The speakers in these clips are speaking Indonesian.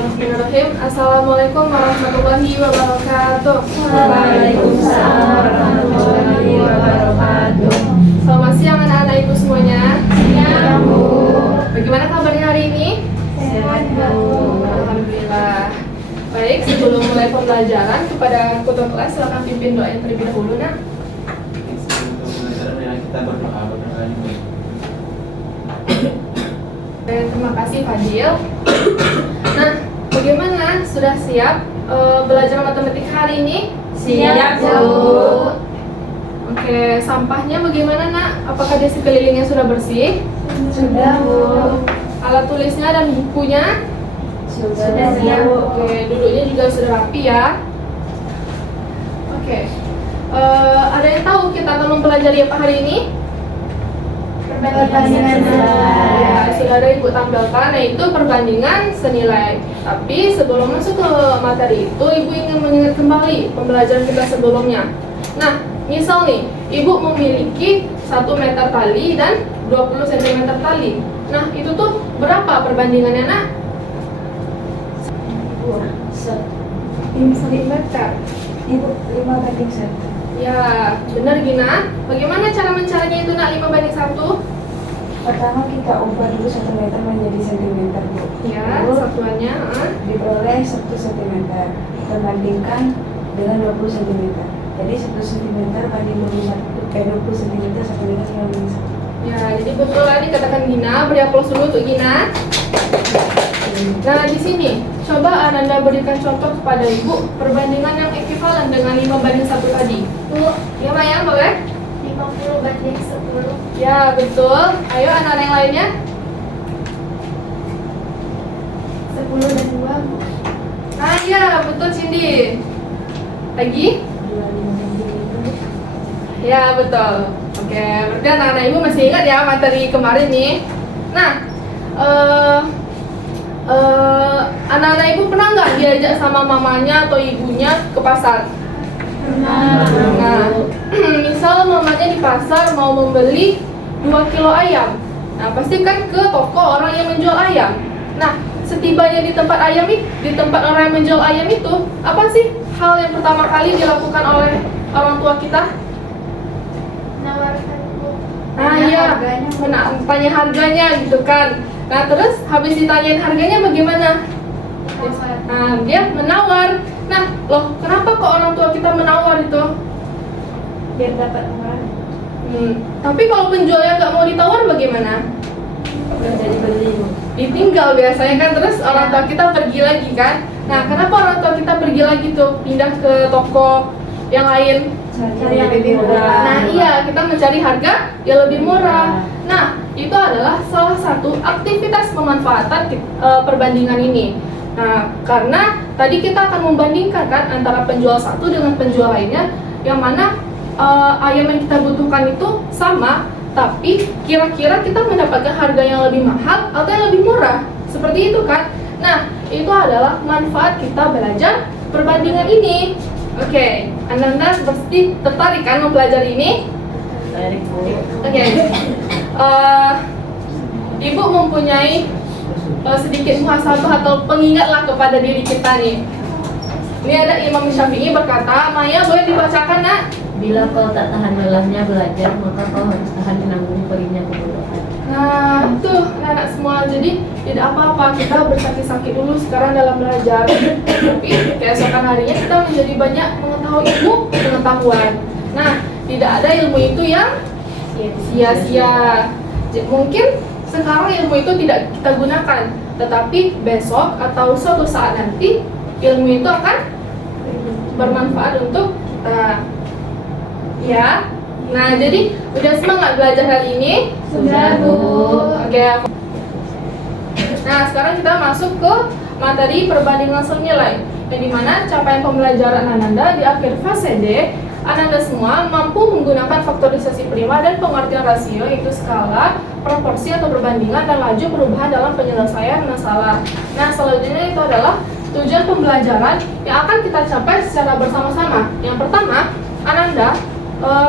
Bismillahirrahmanirrahim. Assalamualaikum warahmatullahi wabarakatuh. Waalaikumsalam warahmatullahi wabarakatuh. Selamat siang anak-anak ibu semuanya. Siang, Bu. Bagaimana kabarnya hari ini? Sehat, Bu. Alhamdulillah. Baik, sebelum mulai pembelajaran kepada ketua kelas silakan pimpin doa yang terlebih dahulu, Nak. Kita berdoa ini. Terima kasih Fadil. Nah, bagaimana? Sudah siap belajar matematika hari ini? Siap, Bu. Oke, sampahnya bagaimana, Nak? Apakah di sekelilingnya sudah bersih? Sudah, Bu. Alat tulisnya dan bukunya? Sudah siap, Bu. Oke, duduknya juga sudah rapi ya. Oke, ada yang tahu kita akan mempelajari apa hari ini? Perbandingan senilai. Ya, sudah ada ibu tampilkan, yaitu perbandingan senilai. Tapi sebelum masuk ke materi itu, ibu ingin mengingat kembali pembelajaran kita sebelumnya. Nah, misal nih, ibu memiliki 1 meter tali dan 20 cm tali. Nah, itu tuh berapa perbandingannya, Nak? 5 meter. Ibu, 5:1. Ya, benar Gina. Bagaimana cara mencarinya itu, Nak, 5:1? Pertama kita ubah dulu 1 meter menjadi sentimeter, Bu. Ya, Lalu satuannya diperoleh 1 sentimeter. Bandingkan dengan 20 cm. Jadi 1 cm banding 20 cm sama dengan 5:1. Ya, jadi betul lah dikatakan Gina. Beri aplaus dulu untuk Gina. Nah, di sini coba Ananda berikan contoh kepada ibu perbandingan yang ekuivalen dengan 5:1 tadi. Bu, Ya, Maya, boleh? 50/10. Ya, betul. Ayo anak-anak yang lainnya. 10 dan 2, Bu. Ah, ya, betul Cindy. Lagi? 25 cm. Ya, betul. Oke, berarti anak-anak ibu masih ingat ya materi kemarin nih. Nah, anak-anak ibu pernah nggak diajak sama mamanya atau ibunya ke pasar? Nah, misal mamanya di pasar mau membeli 2 kilo ayam. Nah, pasti kan ke toko orang yang menjual ayam. Nah, setibanya di tempat orang yang menjual ayam itu, apa sih hal yang pertama kali dilakukan oleh orang tua kita? Nawarkan, Bu. Nah, iya, tanya harganya gitu kan. Nah, terus habis ditanyain harganya bagaimana? Tawar. Nah, dia menawar. Nah, loh, kenapa kok orang tua kita menawar itu? Biar dapat murah. Tapi kalau penjualnya nggak mau ditawar bagaimana? Nggak jadi beli, Bu. Ditinggal biasanya kan, terus orang tua kita pergi lagi kan. Nah, kenapa orang tua kita pergi lagi tuh, pindah ke toko yang lain? Cari yang lebih murah. Nah, iya, kita mencari harga yang lebih murah. Nah, itu adalah salah satu aktivitas pemanfaatan perbandingan ini. Nah, karena tadi kita akan membandingkan kan antara penjual satu dengan penjual lainnya, yang mana ayam yang kita butuhkan itu sama, tapi kira-kira kita mendapatkan harga yang lebih mahal atau yang lebih murah. Seperti itu kan? Nah, itu adalah manfaat kita belajar perbandingan ini. Oke, Ananda pasti tertarik kan mempelajari ini? Tarik, Bu. Oke. Ibu mempunyai sedikit muhasabah atau pengingat lah kepada diri kita nih. Ini ada Imam Syafi'i berkata, Maya boleh dibacakan, Nak? Bila kau tak tahan lelahnya belajar, maka kau harus tahan menanggung perihnya kebodohan. Nah, itu anak semua. Jadi tidak apa-apa kita bersakit-sakit dulu sekarang dalam belajar. Tapi keesokan harinya kita menjadi banyak mengetahui ilmu pengetahuan. Nah, tidak ada ilmu itu yang sia-sia. Mungkin sekarang ilmu itu tidak kita gunakan, tetapi besok atau suatu saat nanti ilmu itu akan bermanfaat untuk kita. Ya. Nah, jadi udah semangat belajar hari ini? Sudah, Bu. Oke. Nah, sekarang kita masuk ke materi perbandingan senilai, yang dimana capaian pembelajaran Ananda di akhir fase D, Ananda semua mampu menggunakan faktorisasi prima dan pengertian rasio, yaitu skala, proporsi atau perbandingan, dan laju perubahan dalam penyelesaian masalah. Nah, selanjutnya itu adalah tujuan pembelajaran yang akan kita capai secara bersama-sama. Yang pertama, Ananda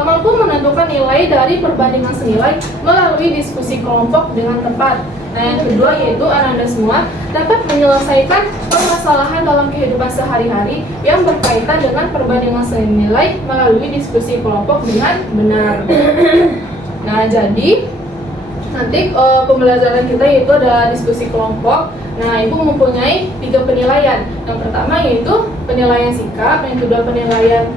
mampu menentukan nilai dari perbandingan senilai melalui diskusi kelompok dengan tepat. Nah, yang kedua yaitu Anda semua dapat menyelesaikan permasalahan dalam kehidupan sehari-hari yang berkaitan dengan perbandingan nilai melalui diskusi kelompok dengan benar. Nah, jadi nanti pembelajaran kita yaitu ada diskusi kelompok. Nah, Ibu mempunyai 3 penilaian. Yang pertama yaitu penilaian sikap, yang kedua penilaian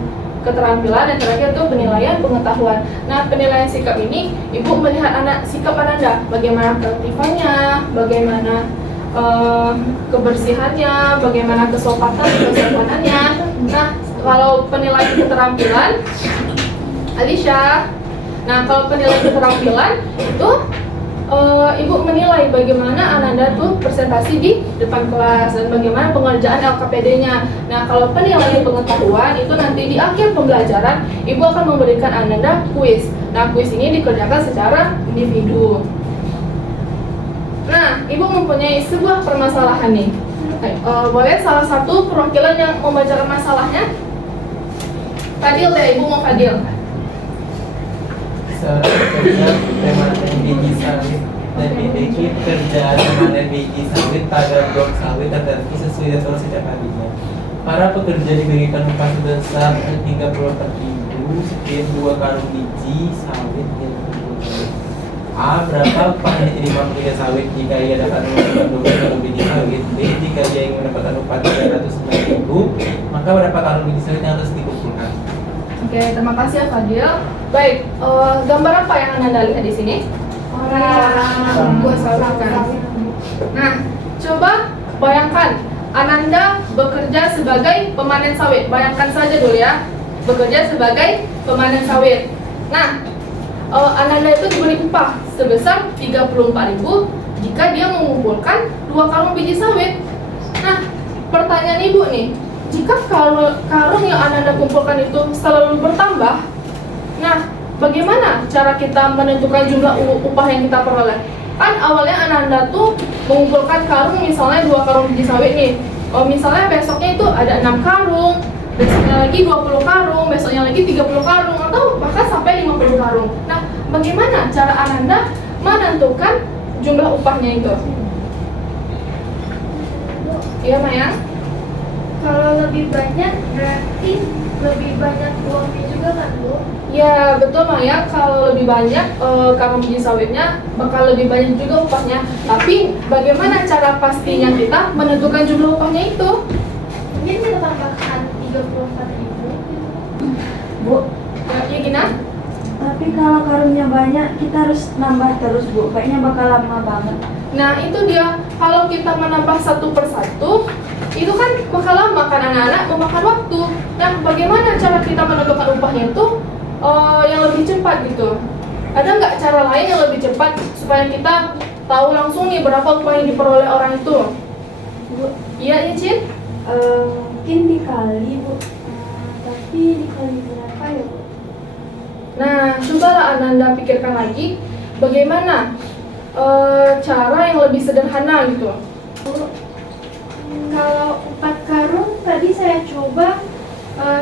keterampilan, dan terakhir itu penilaian pengetahuan. Nah, penilaian sikap ini Ibu melihat sikap Ananda, bagaimana keaktifannya, bagaimana kebersihannya, bagaimana kesopanannya. Nah, kalau penilaian keterampilan, Alicia. Nah, kalau penilaian keterampilan itu Ibu menilai bagaimana Ananda tuh presentasi di depan kelas dan bagaimana pengerjaan LKPD-nya. Nah, kalau penilaian pengetahuan itu nanti di akhir pembelajaran Ibu akan memberikan Ananda kuis. Nah, kuis ini dikerjakan secara individu. Nah, Ibu mempunyai sebuah permasalahan nih. Boleh salah satu perwakilan yang membacakan masalahnya? Fadil deh, Ibu mau Fadil. Kerja memanen biji sawit dan memiliki pekerjaan memanen biji sawit pada blok sawit tertentu sesuai jadwal setiap harinya. Para pekerja diberikan upah sebesar 34.000 setiap 2 karung biji sawit yang terkumpul. A. Berapa upah yang diterima pekerja sawit jika ia dapat mendapatkan 2 karung biji sawit? B. Jika dia ingin mendapatkan upah 309.000, maka berapa karung biji sawit yang harus dikumpulkan? Oke, terima kasih ya Fadil. Baik, gambar apa yang Anda lihat di sini? Orang. Buah sawit kan? Nah, coba bayangkan Ananda bekerja sebagai pemanen sawit. Bayangkan saja dulu ya, bekerja sebagai pemanen sawit. Nah, Ananda itu diberi upah sebesar 34.000 jika dia mengumpulkan 2 karung biji sawit. Nah, pertanyaan Ibu nih, jika karung yang Ananda kumpulkan itu selalu bertambah, nah bagaimana cara kita menentukan jumlah upah yang kita peroleh? Kan awalnya Ananda tuh mengumpulkan karung misalnya 2 karung biji sawit nih. Misalnya besoknya itu ada 6 karung, besoknya lagi 20 karung, besoknya lagi 30 karung, atau bahkan sampai 50 karung. Nah, bagaimana cara Ananda menentukan jumlah upahnya itu? Iya, Mayang? Kalau lebih banyak berarti lebih banyak uangnya juga kan, Bu? Ya, betul Maya. Kalau lebih banyak karung biji sawitnya bakal lebih banyak juga upahnya. Tapi bagaimana cara pastinya kita menentukan jumlah upahnya itu? Mungkin kita tambahkan 34.000. Bu, Ya Gina? tapi kalau karungnya banyak kita harus nambah terus Bu, kayaknya bakal lama banget. Nah, itu dia. Kalau kita menambah satu persatu, itu kan bakal lama kan anak-anak, memakan waktu. Nah, bagaimana cara kita menentukan upahnya itu yang lebih cepat gitu? Ada nggak cara lain yang lebih cepat supaya kita tahu langsung nih berapa upah yang diperoleh orang itu? Bu, Iya, Cin? Mungkin dikali, Bu. Tapi dikali berapa ya, Bu? Nah, cobalah Ananda pikirkan lagi bagaimana cara yang lebih sederhana gitu. Bu, kalau 4 karung tadi saya coba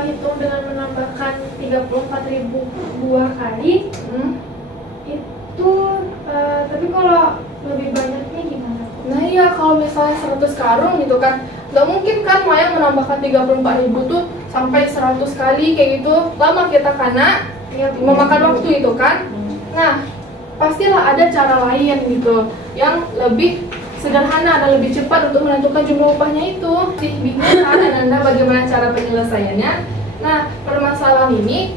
hitung dengan menambahkan 34.000 buah kali. Itu tapi kalau lebih banyaknya gimana? Nah iya, kalau misalnya 100 karung gitu kan, nggak mungkin kan Maya menambahkan 34.000 tuh sampai 100 kali kayak gitu. Lama kita karena memakan waktu itu kan. Nah, pastilah ada cara lain gitu yang lebih sederhana dan lebih cepat untuk menentukan jumlah upahnya itu. Bingung kan Anda bagaimana cara penyelesaiannya? Nah, permasalahan ini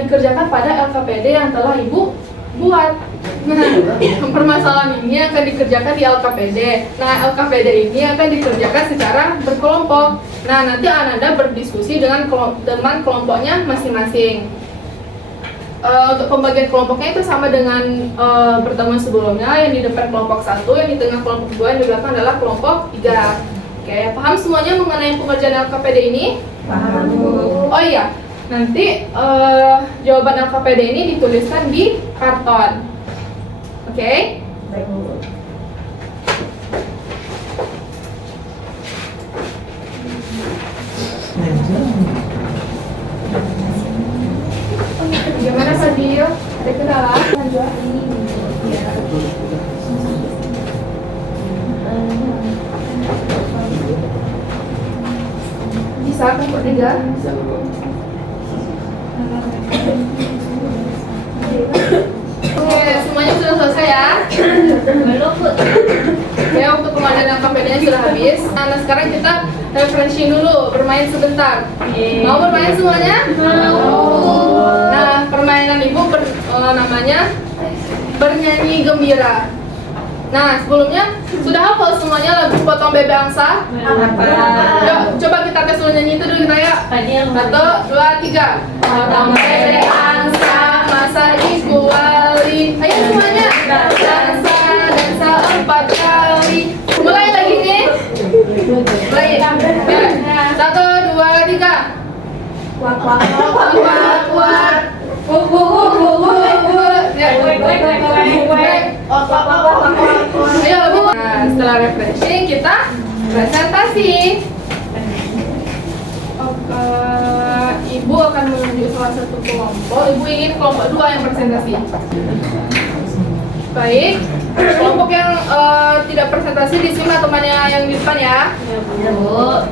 dikerjakan pada LKPD yang telah Ibu buat. Nah, permasalahan ini akan dikerjakan di LKPD. Nah, LKPD ini akan dikerjakan secara berkelompok. Nah, nanti Ananda berdiskusi dengan teman kelompoknya masing-masing. Untuk pembagian kelompoknya itu sama dengan pertemuan sebelumnya, yang di depan kelompok 1, yang di tengah kelompok 2, yang di belakang adalah kelompok 3. Oke, paham semuanya mengenai pengerjaan LKPD ini? paham Bu. Oh iya, nanti jawaban LKPD ini dituliskan di karton. Oke? Baik Bu. Gimana Fadil? Ada kendala? Lanjut. Bisa kelompok 3. Oke, semuanya sudah selesai ya. Belum, Bu. Ya, untuk pemajaran KPD-nya sudah habis. Nah, sekarang kita refreshing dulu, bermain sebentar. Mau bermain semuanya? Mau. Nah, permainan ibu namanya bernyanyi gembira. Nah, sebelumnya sudah hafal semuanya lagu Potong Bebek Angsa? Yuk, coba kita tes dulu nyanyi itu dulu kita ya. Tadi yang 1, 2, 3. Potong bebek angsa, masa dikuali. Ayo semuanya. Dansa, dansa 4 kali. Mulai lagi nih. Mulai. 1, 2, 3. Kuak kuak kuak. Kuat, kuat. Ayo lebih. Nah, setelah refreshing kita presentasi. Oke, ibu akan menunjuk salah satu kelompok. Ibu ingin kelompok 2 yang presentasi. Baik, kelompok yang tidak presentasi di sini temannya yang di depan ya. Ya, Bu.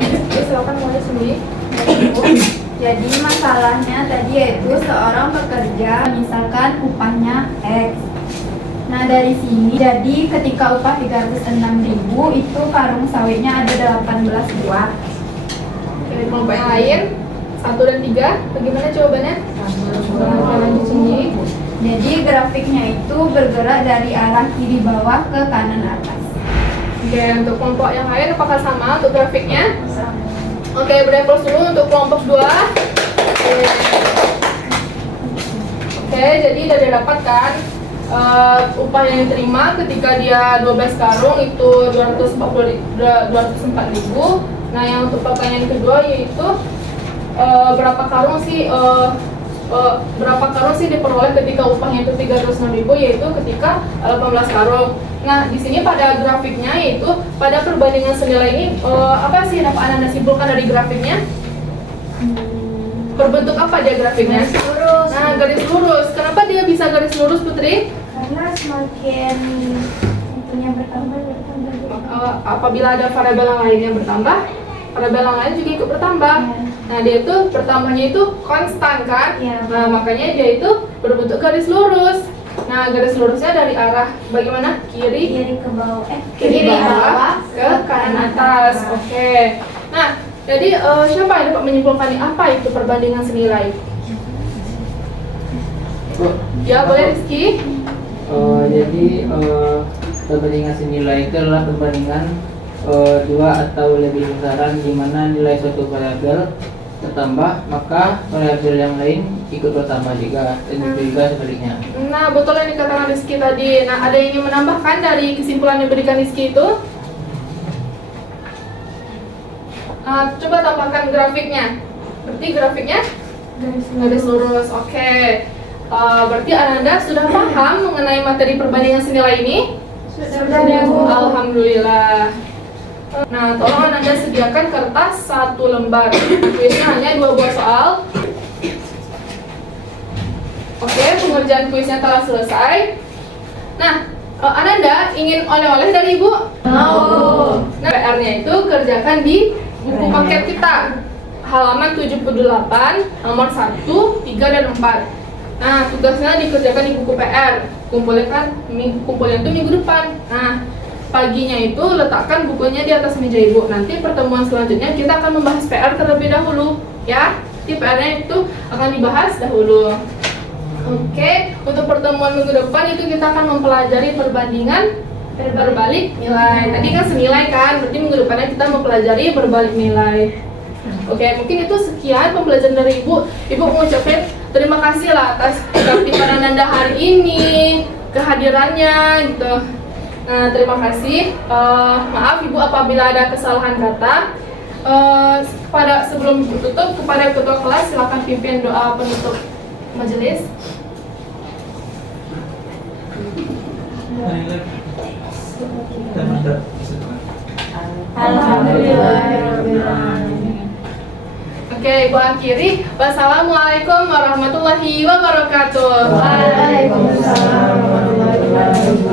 Oke, silakan mulai sendiri. Jadi masalahnya tadi yaitu seorang pekerja misalkan upahnya X. Nah dari sini jadi ketika upah 306.000 itu karung sawitnya ada 18 buah. Oke, kelompok yang lain 1 dan 3, bagaimana jawabannya? Oke, lanjut sini. Jadi grafiknya itu bergerak dari arah kiri bawah ke kanan atas. Oke, untuk kelompok yang lain apakah sama untuk grafiknya? Oke, beraplos dulu untuk kelompok 2. Oke, jadi sudah didapatkan upah yang diterima ketika dia 12 karung itu 204.000. Nah, yang untuk pertanyaan kedua yaitu berapa karung sih diperoleh ketika upahnya itu 306.000, yaitu ketika 18 karung. Nah, di sini pada grafiknya yaitu pada perbandingan senilai ini apa sih dapat Anda simpulkan dari grafiknya? Berbentuk apa dia grafiknya? Lurus. Nah, garis lurus. Kenapa dia bisa garis lurus, Putri? Karena semakin itunya bertambah. Apabila ada variabel yang lain yang bertambah, variabel yang lain juga ikut bertambah. Nah, dia itu bertambahnya itu konstan kan? Iya. Nah, makanya dia itu berbentuk garis lurus. Nah, garis lurusnya dari arah bagaimana? Kiri Kiri ke bawah. kiri bawah ke kanan atas. Oke. Nah, jadi siapa yang dapat menyimpulkan apa itu perbandingan senilai? Ya, boleh Rizky. Jadi perbandingan senilai itu adalah perbandingan dua atau lebih besaran di mana nilai suatu variabel bertambah maka variabel yang lain ikut bertambah juga, dan itu juga sebaliknya. Nah, betul yang dikatakan Rizky tadi. Nah, ada yang ingin menambahkan dari kesimpulan yang diberikan Rizky itu? Coba tambahkan grafiknya. Berarti grafiknya garis lurus. Oke. Berarti Ananda sudah paham mengenai materi perbandingan senilai ini? Sudah. Alhamdulillah. Nah, tolong Ananda sediakan kertas 1 lembar. Kuisnya hanya 2 buah soal. Oke, pengerjaan kuisnya telah selesai. Nah, Ananda ingin oleh-oleh dari Ibu? Mau. Nah, PR-nya itu kerjakan di buku paket kita. Halaman 78, nomor 1, 3, dan 4. Nah, tugasnya dikerjakan di buku PR. Kumpulnya itu minggu depan. Nah, paginya itu letakkan bukunya di atas meja Ibu. Nanti pertemuan selanjutnya kita akan membahas PR terlebih dahulu, ya. Di PR-nya itu akan dibahas dahulu. Oke, untuk pertemuan minggu depan itu kita akan mempelajari perbandingan berbalik nilai. Tadi kan senilai kan, berarti minggu depannya kita mempelajari berbalik nilai. Oke, mungkin itu sekian pembelajaran dari Ibu. Ibu mengucapkan terima kasih lah atas keaktifan Ananda hari ini, kehadirannya gitu. Nah, terima kasih. Maaf Ibu apabila ada kesalahan kata. Sebelum tutup, kepada ketua kelas silakan pimpin doa penutup majelis. Alhamdulillahirobbilalamin. Oke, Ibu akhiri. Wassalamualaikum warahmatullahi wabarakatuh. Waalaikumsalam warahmatullahi wabarakatuh.